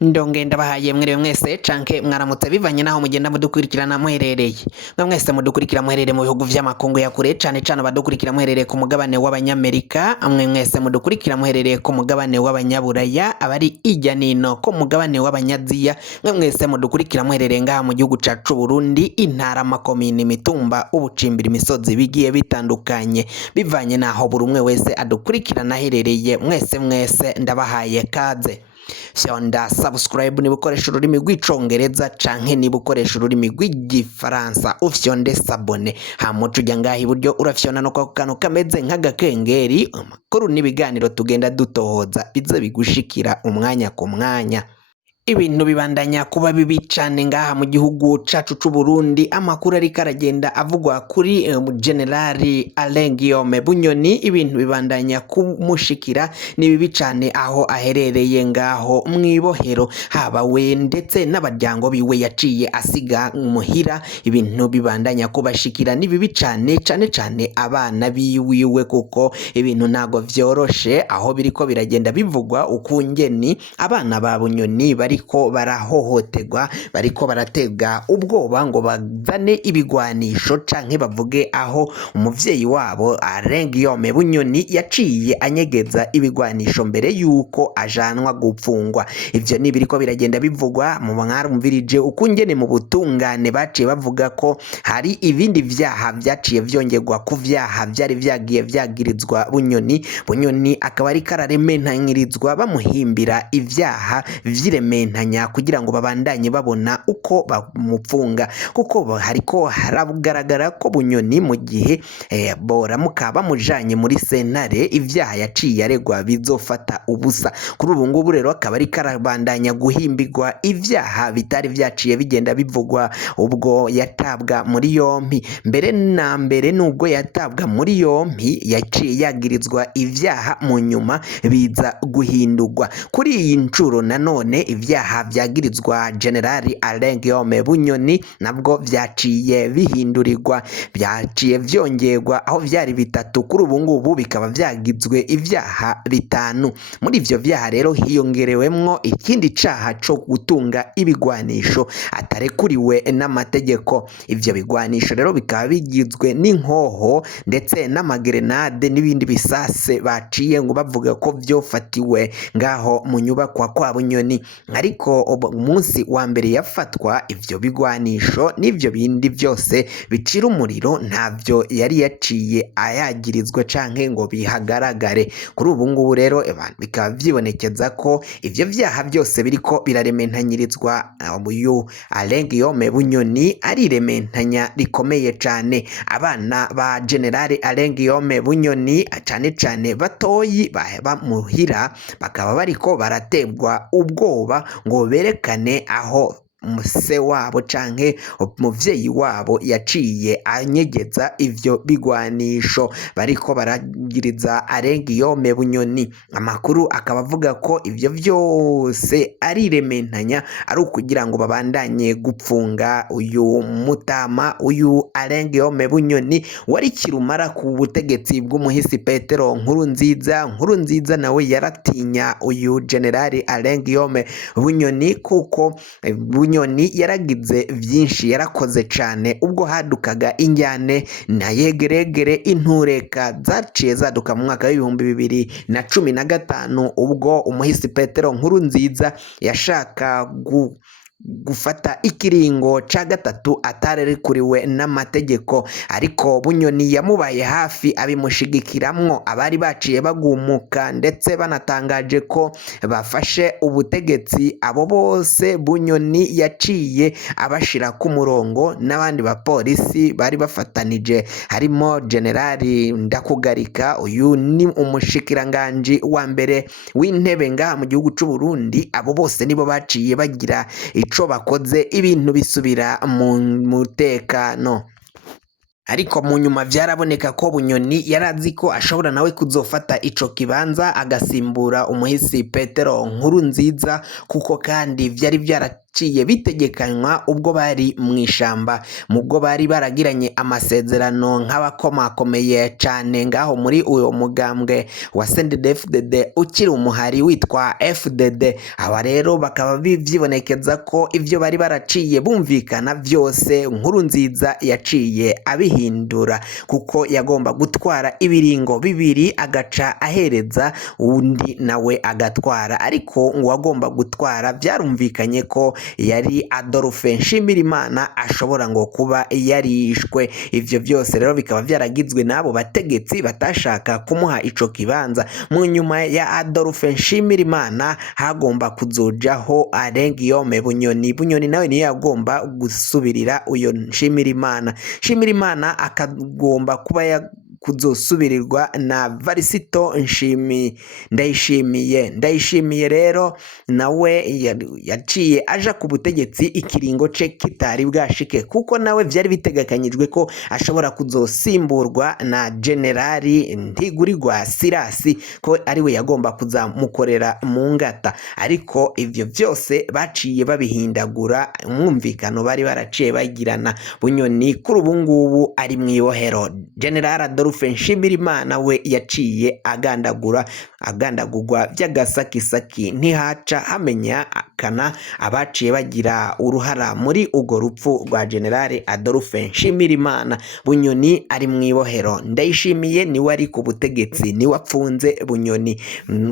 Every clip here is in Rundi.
Ndongenda bahaye mwiriwe mwese canke mwaramutse bivanye naho mugenda mudukurikirana muherereye. Mwe mwese mudukurikira muherereye mu bihugu vy'amakungu ya kure cane cane abadukurikira muherereye ku mugabane w'abanyamerika, mwe mwese mudukurikira muherereye ku mugabane w'abanyaburaya, abari irya nino ku mugabane w'abanyaziya, mwe mwese mudukurikira muherereye ngaha mu gihugu cacu Burundi, intara, amakomine, imitumba, ubucimbira, imisozi bigiye bitandukanye bivanye naho buri umwe wese adukurikirana aherereye. Mwese ndabahaye kaze. Fyonda subscribe niba ukoresha ururimi rw'icongereza canke niba ukoresha ururimi rw'igifaransa ufyonde sabone, hamuca ujya ngaha iburyo urafyona no kwa kantu kameze nk'agakengeri, amakuru n'ibiganiro tugenda dutohoza bize bigushikira umwanya ku mwanya. Ibintu bibandanya kuba bibi cane ngaha mu gihugu cacu c'u Burundi, amakuru ariko aragenda avugwa kuri Generali Alain Guillaume Bunyoni, ibintu bibandanya kumushikira ni bibi cane aho aherereye ngaho mwibohero, haba we ndetse n'abaryango biwe yaciye asiga muhira, ibintu bibandanya kubashikira ni bibi cane abana biwiwe, kuko ibintu ntago vyoroshe aho biriko biragenda bivugwa ukungeni abana ba Bunyoni bariko barahohoterwa, bariko baratega ubwoba ngo bazane ibigwanisho canke bavuge aho umuvyeyi wabo Alain Guillaume Bunyoni yaciye anyegeza ibigwanisho mbere yuko ajanwa gupfungwa. Ivyo ni biriko biragenda bivugwa mu mwarumvirije ukungene mu butungane baciye bavuga ko hari ibindi vyaha vyaciye vyongerwa ku vyaha vyari vyagiye vyagirizwa Bunyoni akaba ariko ararementanyirizwa bamuhimbira ivyaha vy'iremena kugira ngo babandanye babona uko bamupfunga, kuko hariko haragaragara ko Bunyoni mu gihe boramuka bamujanye muri sentare ivyaha yaciye aregwa bizofata ubusa. Kuri ubu ngubu rero akaba ariko arabandanya guhimbirwa ivyaha bitari vyaciye bigenda bivugwa ubwo yatabwa muri yompi. Mbere na mbere nubwo yatabwa muri yompi yaciye yagirizwa ivyaha, mu nyuma biza guhindurwa. Kuri iyi ncuro nanone ivyaha vyagirizwa Generali Alain Guillaume Bunyoni nabwo vyaciye bihindurirwa, vyaciye vyongerwa aho vyari bitatu, kuri ubu ngubu bikaba vyagizwe ivyaha bitanu. Muri ivyo vyaha rero hiyongerewemwo ikindi caha co gutunga ibigwanisho atarekuriwe n'amategeko. Ivyo bigwanisho rero bikaba bigizwe n'inkoho ndetse n'amagerenade n'ibindi bisase baciye ngo bavuga ko vyofatiwe ngaho mu nyubakwa kwa Bunyoni. Ariko umunsi wa mbere yafatwa ivyo bigwanisho n'ivyo bindi vyose bicira umuriro ntavyo yari yaciye ayagirizwa canke ngo bihagaragare. Kuri ubu ngubu rero bikaba vyibonekeza ko ivyo vyaha byose biriko birarementanyirizwa uyu Alain Guillaume Bunyoni ari irementanya rikomeye cane. Abana ba Generali Alain Guillaume Bunyoni cane batoyi bamuhira bakaba bariko baratebwa ubwoba ngo berekane aho umuse wabo canke umuvyeyi wabo yaciye anyegeza ivyo bigwanisho bariko baragiriza Alain Guillaume Bunyoni. Amakuru akaba avuga ko ivyo vyose ari irementanya, ari ukugira ngo babandanye gupfunga uyu mutama, uyu Alain Guillaume Bunyoni wari kirumara ku butegetsi bw'umuhisi Petero Nkurunziza nawe yaratinya uyu Generali Alain Guillaume Bunyoni, kuko Bunyoni yaragize vyinshi, yarakoze cane ubwo hadukaga injyane na yegeregere, intureka zaciye zaduka mu mwaka w'ibihumbi 2015 ubwo umuhisi Petero Nkurunziza yashaka gufata ikiringo ca gatatu atarekuriwe n'amategeko, ariko Bunyoni yamubaye hafi abimushigikiramwo. Abari baciye bagumuka ndetse banatangaje ko bafashe ubutegetsi, abo bose Bunyoni yaciye abashira ku murongo n'abandi bapolisi bari bafatanije, harimo Generali Ndakugarika, uyu ni umushikiranganji wa mbere w'intebe ngaha mu gihugu c'u Burundi. Abo bose nibo baciye bagira ico bakoze, ibintu bisubira mu mutekano. Ariko mu nyuma vyaraboneka ko Bunyoni yarazi ko ashobora nawe kuzofata ico kibanza agasimbura umuhisi Petero Nkurunziza, kuko kandi vyari byaciye bitegekanywa ubwo bari mu ishamba mubwo bari baragiranye amasezerano nk'abakomakomeye cyane ngaho muri uyo mugambwe wa CNDD-FDD ukiri umuhari witwa FDD. Aba rero bakaba byibonekeza ko ivyo bari baraciye bumvikana byose Nkurunziza yaciye abihindura kuko yagomba gutwara ibiringo bibiri agaca ahereza undi nawe agatwara, ariko uwagomba gutwara byarumvikanye ko yari Adolphe Nshimirimana ashobora ngo kuba yarishwe. Ivyo byose rero bikaba byaragizwe n'abo bategetsi batashaka kumuha ico kibanza. Mu nyuma ya Adolphe Nshimirimana hagomba kuzojaho Alain Guillaume Bunyoni. Bunyoni nawe niyo yagomba gusubirira uyo Nshimirimana akagomba kuba kuzosubirirwa na Varisito Ndayishimiye rero nawe yaciye aja ku butegetsi ikiringo ce kitari bwashike kuko nawe vyari bitegekanyijwe ko ashobora kuzosimburwa na Generali Ntigurirwa Sirasi ko ariwe yagomba kuzamukorera mu ngata, ariko ivyo vyose baciye babihindagura umwumvikano bari baraciye bagirana. Bunyoni kuri ubu ngubu ari mwibohero. General Adolphe Nshimirimana we yaciye agandagurwa by'agasakisaki ntihaca hamenyekana abaciye bagira uruhara muri urwo rupfu rwa General Adolphe Nshimirimana. Bunyoni ari mwibohero. Ndayishimiye niwe ari ku butegetsi niwe apfunze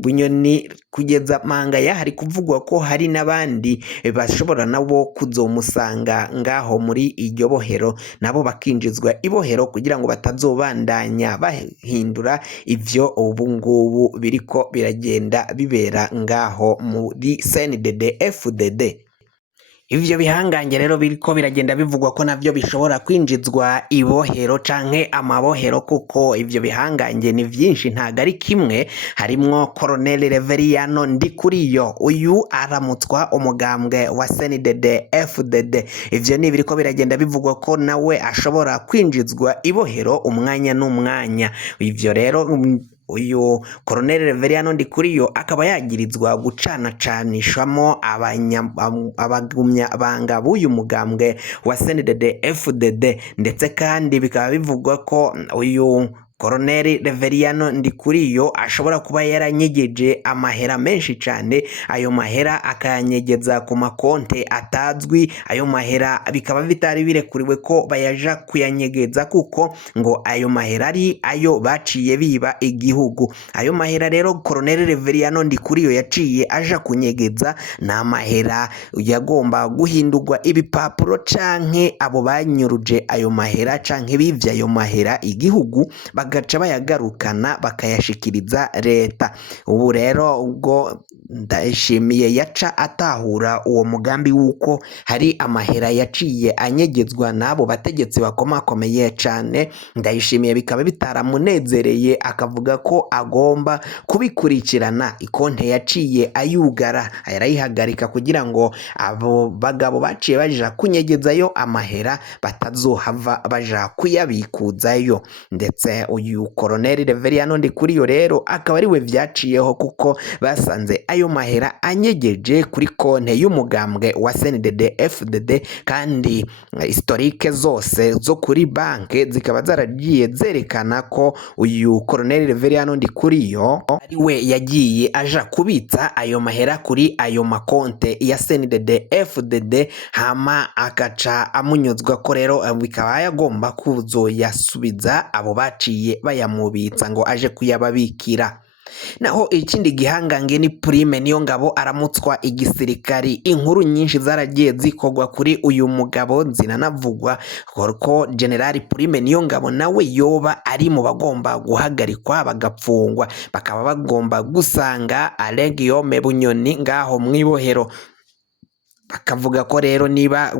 Bunyoni kugeza mangaya hari kuvugwa ko hari n'abandi bashobora nabo kuzomusanga ngaho muri iryo bohero nabo bakinjizwa ibohero kugira ngo batazobandanya bahindura ivyo ubu ngubu biriko biragenda bibera ngaho muri CNDD-FDD. Ivyo bihangange rero biriko biragenda bivugwa ko navyo bishobora kwinjizwa ibohero canke amabohero kuko ivyo bihangange ni vyinshi ntago ari kimwe. Harimwo Colonel Reveriyano Ndikuriyo, uyu aramutswa umugambwe wa CNDD-FDD. Ivyo ni biriko biragenda bivugwa ko nawe ashobora kwinjizwa ibohero umwanya n'umwanya. Ivyo rero uyu Colonel Reveriyano Ndikuriyo akaba yagirizwa gucanacanishamo abagumya banga b'uyu mugambwe wa CNDD-FDD, ndetse kandi bikaba bivugwa ko uyu Colonel Reveriyano Ndikuriyo ashobora kuba yaranyegeje amahera menshi cyane. Ayo mahera akayanyegeza ku makonte atazwi. Ayo mahera bikaba bitari birekuriwe ko bayaja kuyanyegeza kuko ngo ayo mahera ari ayo baciye biba igihugu. Ayo mahera rero Colonel Reveriyano Ndikuriyo yaciye aja kunyegeza na mahera yagomba guhindurwa ibipapuro canke abo banyuruje ayo mahera canke bivye ayo mahera igihugu bagaca bayagarukana bakayashikiriza leta. Ubu rero ubwo Ndayishimiye yaca atahura uwo mugambi wuko hari amahera yaciye anyegezwa n'abo bategetsi bakomakomeye cyane. Ndayishimiye bikaba bitaramunezereye akavuga ko agomba kubikurikirana. Ikonte yaciye ayugara arayihagarika kugira ngo abo bagabo baciye baja kunyegezayo amahera batazohava baja kuyabikuzayo. Ndetse uyu Colonel Reveriyano Ndikuriyo rero akaba ariwe vyaciyeho kuko basanze ayo mahera anyegeje kuri konte y'umugambwe wa CNDD-FDD, kandi historike zose zo kuri banke zikaba zaragiye zerekana ko uyu Colonel Reveriyano Ndikuriyo ariwe yagiye aja kubitsa ayo mahera kuri ayo makonte ya CNDD-FDD, hama akaca amunyuzwa ko rero bikaba yagomba kuzoyasubiza abo baciye bayamubitsa ngo aje kuyababikira. Naho ikindi gihangange ni Prime Niyongabo aramutswa igisirikari. Inkuru nyinshi zaragiye zikogwa kuri uyu mugabo zinanavugwa ko General Prime Niyongabo nawe yoba ari mu bagomba guhagarikwa bagapfungwa, bakaba bagomba gusanga Alain Guillaume Bunyoni ngaho mwibohero. Bakavuga ko rero niba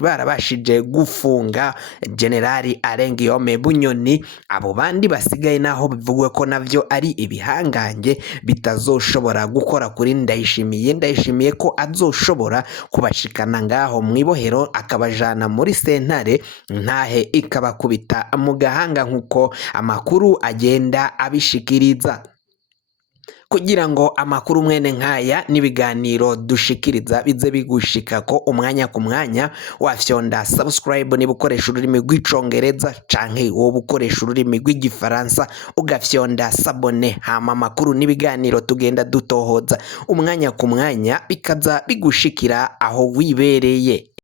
barabashije gufunga Generali Alain Guillaume Bunyoni, abo bandi basigaye naho bivugwa ko navyo ari ibihangange bitazoshobora gukora kuri Ndayishimiye ko azoshobora kubashikana ngaho mwibohero akabajana muri sentare ntahe ikabakubita mu gahanga nkuko amakuru agenda abishikiriza. kugira ngo amakuru mwene nkaya n'ibiganiro dushikiriza bize bigushikako umwanya ku mwanya, wafyonda subscribe niba ukoresha ururimi rw'icongereza canke wowe ukoresha ururimi rw'igifaransa ugafyonda sabone, hama amakuru n'ibiganiro tugenda dutohoza umwanya ku mwanya bikaza bigushikira aho wibereye.